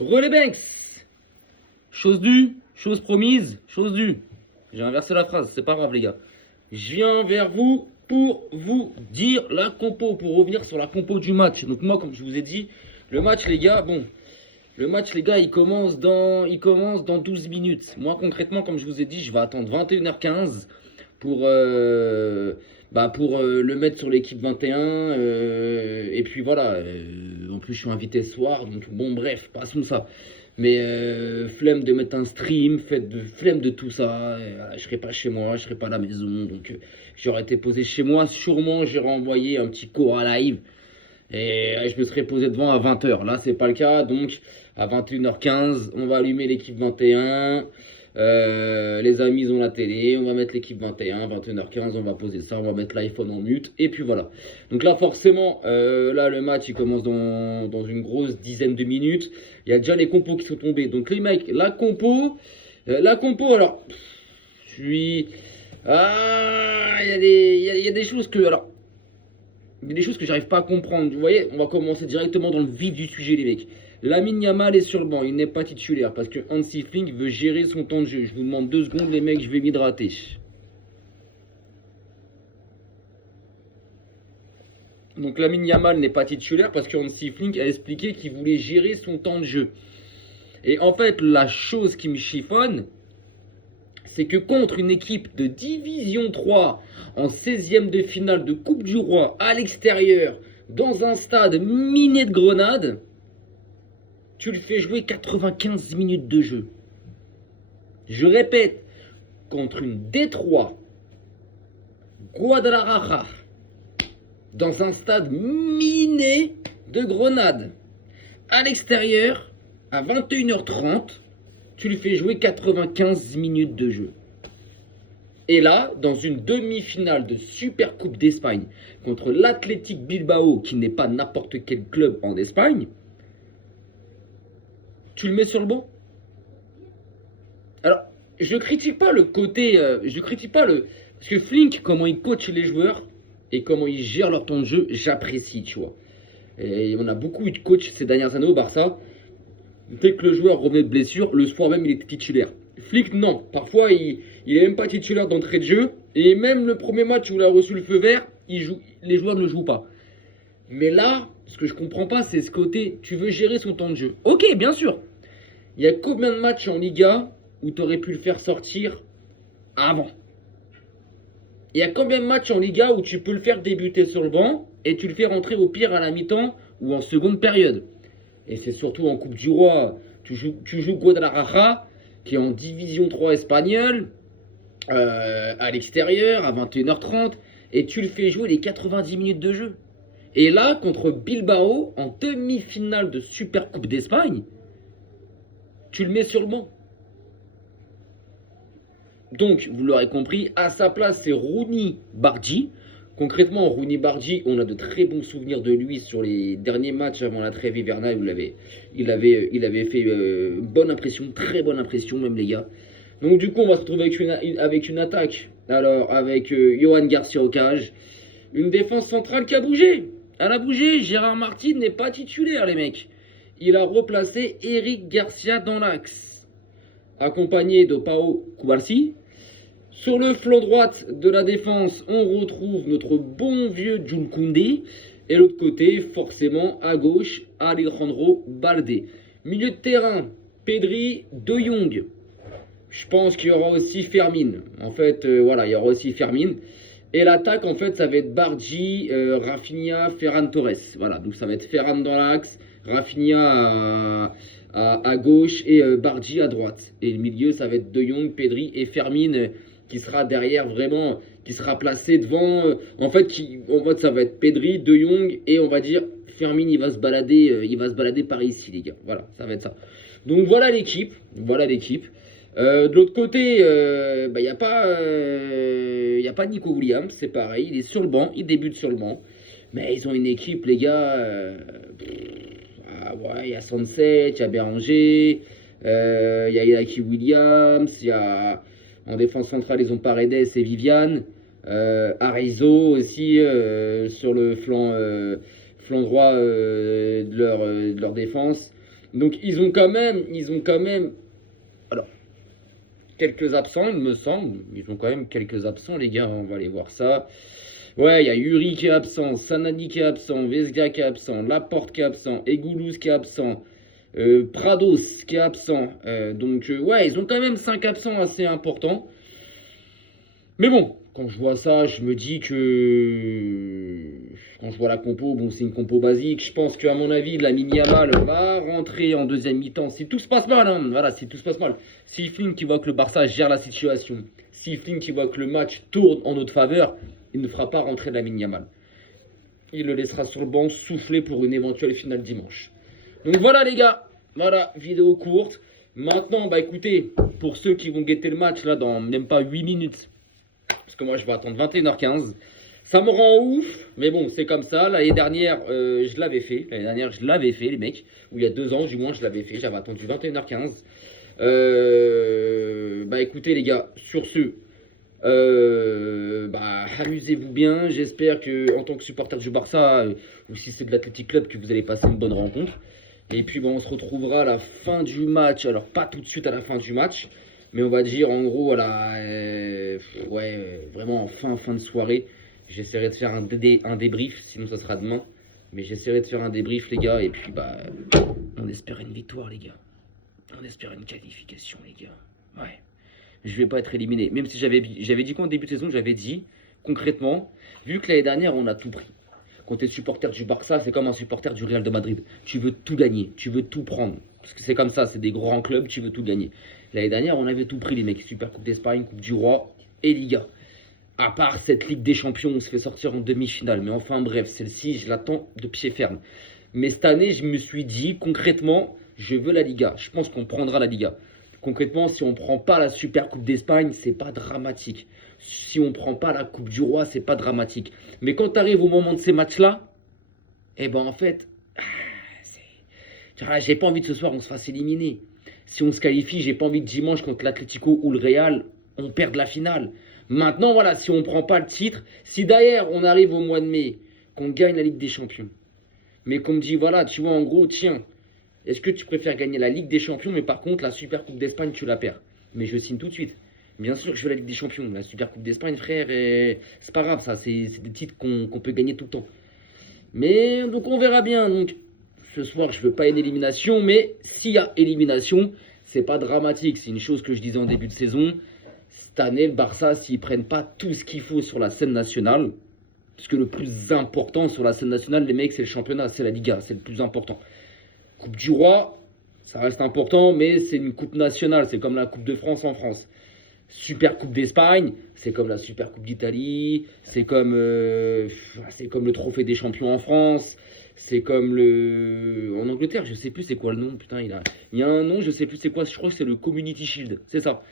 Relais Banks. Chose due, chose promise, chose due. J'ai inversé la phrase, c'est pas grave les gars. Je viens vers vous pour vous dire la compo, pour revenir sur la compo du match. Donc moi, comme je vous ai dit, le match les gars, il commence dans 12 minutes. Moi concrètement, comme je vous ai dit, je vais attendre 21h15 pour, le mettre sur l'équipe 21. Et puis voilà, en plus je suis invité ce soir, donc bon bref, passons ça. Mais flemme de mettre un stream, flemme de tout ça. Voilà, je serai pas chez moi, je serai pas à la maison, donc j'aurais été posé chez moi. Sûrement j'aurais envoyé un petit Cora live et je me serais posé devant à 20h. Là c'est pas le cas, donc à 21h15 on va allumer l'équipe 21. Les amis ils ont la télé, on va mettre l'équipe 21, 21h15 on va poser ça, on va mettre l'iPhone en mute et puis voilà. Donc là forcément, là le match il commence dans une grosse dizaine de minutes. Il y a déjà les compos qui sont tombés. Donc les mecs, la compo alors, je suis... Ah, il y a des choses que... Alors, il y a des choses que j'arrive pas à comprendre. Vous voyez, on va commencer directement dans le vif du sujet les mecs. Lamine Yamal est sur le banc, il n'est pas titulaire parce que Hansi Flick veut gérer son temps de jeu. Je vous demande 2 secondes les mecs, je vais m'hydrater. Donc Lamine Yamal n'est pas titulaire parce que Hansi Flick a expliqué qu'il voulait gérer son temps de jeu. Et en fait, la chose qui me chiffonne, c'est que contre une équipe de Division 3 en 16e de finale de Coupe du Roi à l'extérieur, dans un stade miné de grenades, tu le fais jouer 95 minutes de jeu. Je répète, contre une Détroit, Guadalajara, dans un stade miné de grenades, à l'extérieur, à 21h30, tu lui fais jouer 95 minutes de jeu. Et là, dans une demi-finale de Super Coupe d'Espagne contre l'Athletic Bilbao, qui n'est pas n'importe quel club en Espagne, tu le mets sur le banc. Alors, je critique pas le côté, parce que Flink, comment il coach les joueurs et comment il gère leur temps de jeu, j'apprécie, tu vois. Et on a beaucoup eu de coachs ces dernières années au Barça. Dès que le joueur revenait de blessure, le soir même il était titulaire. Flick, non. Parfois, il est même pas titulaire d'entrée de jeu. Et même le premier match où il a reçu le feu vert, les joueurs ne le jouent pas. Mais là, ce que je comprends pas, c'est ce côté, tu veux gérer son temps de jeu. Ok, bien sûr. Il y a combien de matchs en Liga où tu aurais pu le faire sortir avant? Il y a combien de matchs en Liga où tu peux le faire débuter sur le banc et tu le fais rentrer au pire à la mi-temps ou en seconde période? Et c'est surtout en Coupe du Roi, tu joues Guadalajara, qui est en Division 3 espagnole, à l'extérieur, à 21h30, et tu le fais jouer les 90 minutes de jeu. Et là, contre Bilbao, en demi-finale de Super Coupe d'Espagne, tu le mets sur le banc. Donc, vous l'aurez compris, à sa place, c'est Rooney Bardghji. Concrètement, Rooney Bardghji, on a de très bons souvenirs de lui sur les derniers matchs avant la trêve hivernale où il avait fait bonne impression, très bonne impression même les gars. Donc du coup, on va se retrouver avec une attaque. Alors, avec Yohan Garcia au cage. Une défense centrale qui a bougé. Elle a bougé. Gérard Martin n'est pas titulaire, les mecs. Il a replacé Eric Garcia dans l'axe. Accompagné de Pau Cubarsí. Sur le flanc droite de la défense, on retrouve notre bon vieux Jules Koundé. Et l'autre côté, forcément, à gauche, Alejandro Balde. Milieu de terrain, Pedri, De Jong. Je pense qu'il y aura aussi Fermin. En fait, voilà, il y aura aussi Fermin. Et l'attaque, en fait, ça va être Bardghji, Rafinha, Ferran Torres. Voilà, donc ça va être Ferran dans l'axe, Rafinha à gauche et Bardghji à droite. Et le milieu, ça va être De Jong, Pedri et Fermin qui sera derrière vraiment, qui sera placé devant. En fait, ça va être Pedri, De Jong et on va dire Fermin, il va se balader par ici, les gars. Voilà, ça va être ça. Donc voilà l'équipe. De l'autre côté, il n'y a pas Nico Williams, c'est pareil, il est sur le banc, il débute sur le banc. Mais ils ont une équipe, les gars. Il y a Sunset, il y a Béranger, il y a Iñaki Williams, en défense centrale, ils ont Paredes et Viviane. Arizo aussi sur le flanc droit de leur défense. Donc ils ont quand même, alors, quelques absents, il me semble. Ils ont quand même quelques absents, les gars, on va aller voir ça. Ouais, il y a Yuri qui est absent, Sanani qui est absent, Vesga qui est absent, Laporte qui est absent, Egoulouz qui est absent, Prados qui est absent. Ouais, ils ont quand même 5 absents assez importants. Mais bon, quand je vois ça, je me dis que... Quand je vois la compo, bon, c'est une compo basique. Je pense qu'à mon avis, Lamine Yamal va rentrer en deuxième mi-temps. Si tout se passe mal, hein, voilà, si tout se passe mal. Si Flynn qui voit que le Barça gère la situation, si Flynn qui voit que le match tourne en notre faveur, il ne fera pas rentrer Lamine Yamal. Il le laissera sur le banc souffler pour une éventuelle finale dimanche. Donc voilà les gars, voilà, vidéo courte. Maintenant, bah écoutez, pour ceux qui vont guetter le match là dans même pas 8 minutes, parce que moi je vais attendre 21h15, ça me rend ouf, mais bon, c'est comme ça. L'année dernière, je l'avais fait. L'année dernière, je l'avais fait, les mecs. Ou il y a 2 ans, du moins, je l'avais fait. J'avais attendu 21h15. Bah écoutez, les gars, sur ce, bah amusez-vous bien. J'espère que, en tant que supporter du Barça, ou si c'est de l'Athletic Club, que vous allez passer une bonne rencontre. Et puis, bon, on se retrouvera à la fin du match. Alors, pas tout de suite à la fin du match, mais on va dire, en gros, à la, vraiment en fin de soirée. J'essaierai de faire un débrief, sinon ça sera demain. Mais j'essaierai de faire un débrief, les gars. Et puis, bah, on espère une victoire, les gars. On espère une qualification, les gars. Ouais. Je vais pas être éliminé. Même si j'avais dit qu'en début de saison, j'avais dit, concrètement, vu que l'année dernière, on a tout pris. Quand tu es supporter du Barça, c'est comme un supporter du Real de Madrid. Tu veux tout gagner, tu veux tout prendre. Parce que c'est comme ça, c'est des grands clubs, tu veux tout gagner. L'année dernière, on avait tout pris, les mecs. Super Coupe d'Espagne, Coupe du Roi et Liga. À part cette Ligue des Champions, on se fait sortir en demi-finale. Mais enfin, bref, celle-ci, je l'attends de pied ferme. Mais cette année, je me suis dit, concrètement, je veux la Liga. Je pense qu'on prendra la Liga. Concrètement, si on ne prend pas la Super Coupe d'Espagne, c'est pas dramatique. Si on ne prend pas la Coupe du Roi, c'est pas dramatique. Mais quand tu arrives au moment de ces matchs-là, eh ben en fait, j'ai pas envie de ce soir on se fasse éliminer. Si on se qualifie, j'ai pas envie de dimanche contre l'Atlético ou le Real, on perd la finale. Maintenant, voilà, si on ne prend pas le titre, si d'ailleurs on arrive au mois de mai, qu'on gagne la Ligue des Champions, mais qu'on me dit, voilà, tu vois, en gros, tiens, est-ce que tu préfères gagner la Ligue des Champions, mais par contre, la Super Coupe d'Espagne, tu la perds? Mais je signe tout de suite. Bien sûr que je veux la Ligue des Champions. La Super Coupe d'Espagne, frère, c'est pas grave, ça, c'est des titres qu'on peut gagner tout le temps. Mais, donc, on verra bien. Donc, ce soir, je veux pas une élimination, mais s'il y a élimination, c'est pas dramatique. C'est une chose que je disais en début de saison. Cette année, le Barça, s'ils prennent pas tout ce qu'il faut sur la scène nationale, parce que le plus important sur la scène nationale, les mecs, c'est le championnat, c'est la Liga, c'est le plus important. Coupe du Roi, ça reste important, mais c'est une coupe nationale, c'est comme la Coupe de France en France. Super Coupe d'Espagne, c'est comme la Super Coupe d'Italie, c'est comme le Trophée des Champions en France, c'est comme le... En Angleterre, je sais plus c'est quoi le nom, putain, il y a un nom, je sais plus c'est quoi, je crois que c'est le Community Shield, c'est ça,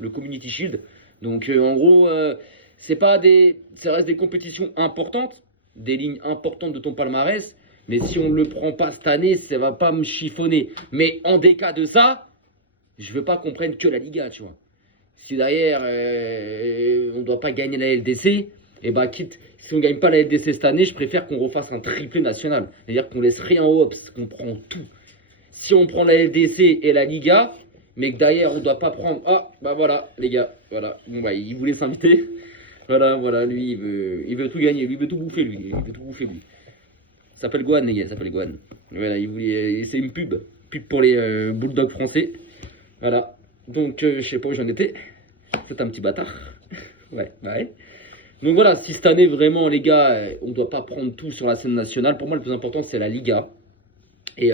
le Community Shield. Donc en gros, c'est pas des... ça reste des compétitions importantes, des lignes importantes de ton palmarès, mais si on ne le prend pas cette année, ça va pas me chiffonner. Mais en des cas de ça, je veux pas qu'on prenne que la Liga, tu vois. Si derrière, on ne doit pas gagner la LDC, et bah quitte, si on ne gagne pas la LDC cette année, je préfère qu'on refasse un triplé national. C'est-à-dire qu'on laisse rien au Hops, qu'on prend tout. Si on prend la LDC et la Liga, mais que derrière on ne doit pas prendre... Ah, bah voilà, les gars, voilà. Bon bah, il voulait s'inviter. Voilà, lui, il veut tout gagner, lui, il veut tout bouffer, lui. Il s'appelle Guan, les gars, il s'appelle Guan. Voilà, c'est une pub pour les Bulldogs français. Voilà. Donc, je sais pas où j'en étais. C'est un petit bâtard. Ouais. Donc voilà, si cette année, vraiment, les gars, on ne doit pas prendre tout sur la scène nationale. Pour moi, le plus important, c'est la Liga. Et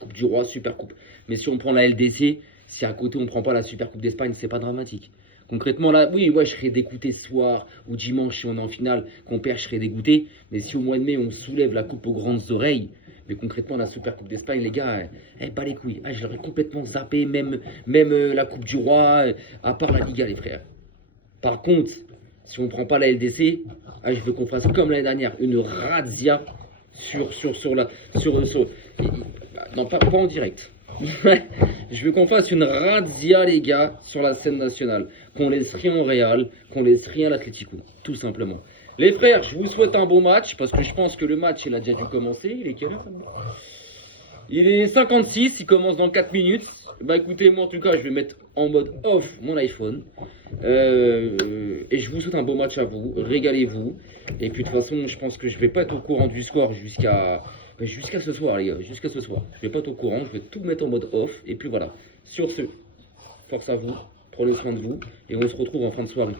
Coupe du Roi, Super Coupe. Mais si on prend la LDC, si à côté, on ne prend pas la Super Coupe d'Espagne, c'est pas dramatique. Concrètement, là, oui, ouais, je serais dégoûté ce soir ou dimanche si on est en finale, qu'on perd, je serais dégoûté. Mais si au mois de mai, on soulève la coupe aux grandes oreilles, mais concrètement, la Super Coupe d'Espagne, les gars, bat les couilles. Je l'aurais complètement zappé, même la Coupe du Roi, à part la Liga, les frères. Par contre, si on ne prend pas la LDC, je veux qu'on fasse comme l'année dernière, une razzia non, pas en direct. Je veux qu'on fasse une razzia, les gars, sur la scène nationale. Qu'on laisse rien au Real, qu'on laisse rien à l'Atlético, tout simplement. Les frères, je vous souhaite un bon match, parce que je pense que le match, il a déjà dû commencer. Il est quelle heure? Il est 56, il commence dans 4 minutes. Bah écoutez, moi en tout cas, je vais mettre en mode off mon iPhone. Et je vous souhaite un bon match à vous. Régalez-vous. Et puis de toute façon, je pense que je vais pas être au courant du score jusqu'à ce soir, les gars. Jusqu'à ce soir. Je vais pas être au courant. Je vais tout mettre en mode off. Et puis voilà. Sur ce, force à vous. Prenez soin de vous. Et on se retrouve en fin de soirée.